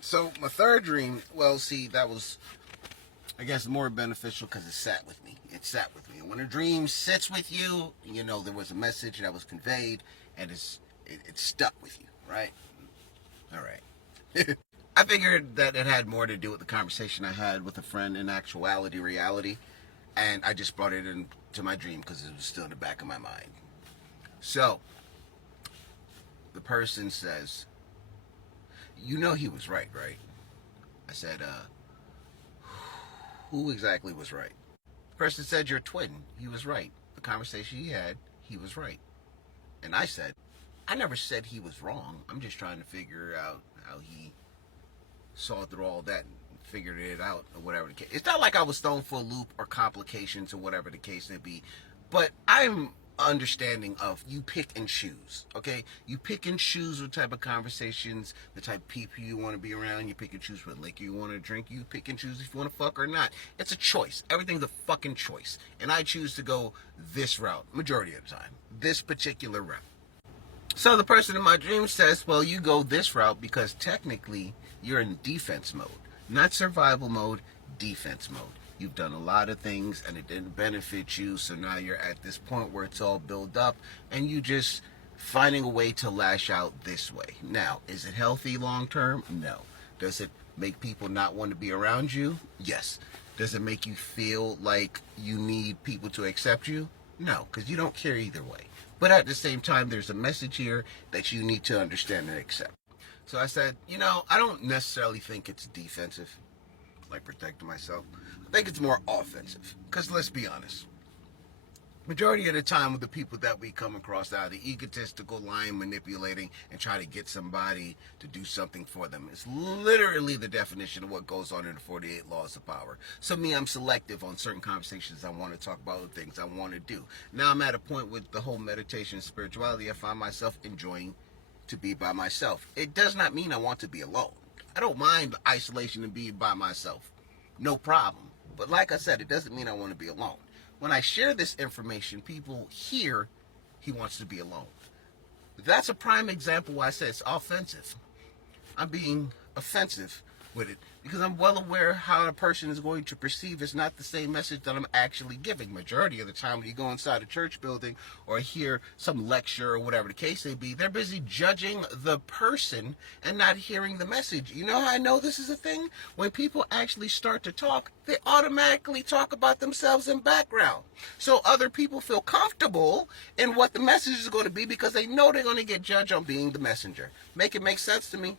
So my third dream, well, see, that was, I guess, more beneficial because it sat with me. It sat with me. And when a dream sits with you, you know there was a message that was conveyed, and it stuck with you, right? All right. I figured that it had more to do with the conversation I had with a friend in actuality, reality, and I just brought it into my dream because it was still in the back of my mind. So the person says, "You know he was right, right?" I said, "Who exactly was right?" The person said, "Your twin. He was right. The conversation he had, he was right." And I said, "I never said he was wrong. I'm just trying to figure out how he saw through all that and figured it out, or whatever the case." It's not like I was thrown for a loop or complications or whatever the case may be, but I'm understanding of you pick and choose. Okay, you pick and choose what type of conversations, the type of people you want to be around. You pick and choose what liquor you want to drink. You pick and choose if you want to fuck or not. It's a choice. Everything's a fucking choice, and I choose to go this route majority of the time, this particular route. So the person in my dream says, "Well, you go this route because technically you're in defense mode, not survival mode, defense mode. You've done a lot of things and it didn't benefit you, so now you're at this point where it's all built up and you just finding a way to lash out this way." Now, is it healthy long term? No. Does it make people not want to be around you? Yes. Does it make you feel like you need people to accept you? No, because you don't care either way. But at the same time, there's a message here that you need to understand and accept. So I said, I don't necessarily think it's defensive, like protecting myself. I think it's more offensive. Because let's be honest, majority of the time with the people that we come across are the egotistical, lying, manipulating, and try to get somebody to do something for them. It's literally the definition of what goes on in the 48 laws of power. So me, I'm selective on certain conversations I want to talk about, the things I want to do. Now I'm at a point with the whole meditation and spirituality, I find myself enjoying to be by myself. It does not mean I want to be alone. I don't mind isolation and being by myself. No problem. But like I said, it doesn't mean I want to be alone. When I share this information, people hear he wants to be alone. That's a prime example why I say it's offensive. I'm being offensive with it because I'm well aware how a person is going to perceive it's not the same message that I'm actually giving. Majority of the time when you go inside a church building or hear some lecture or whatever the case may be, they're busy judging the person and not hearing the message. You know how I know this is a thing? When people actually start to talk, they automatically talk about themselves in background. So other people feel comfortable in what the message is going to be because they know they're going to get judged on being the messenger. Make it make sense to me?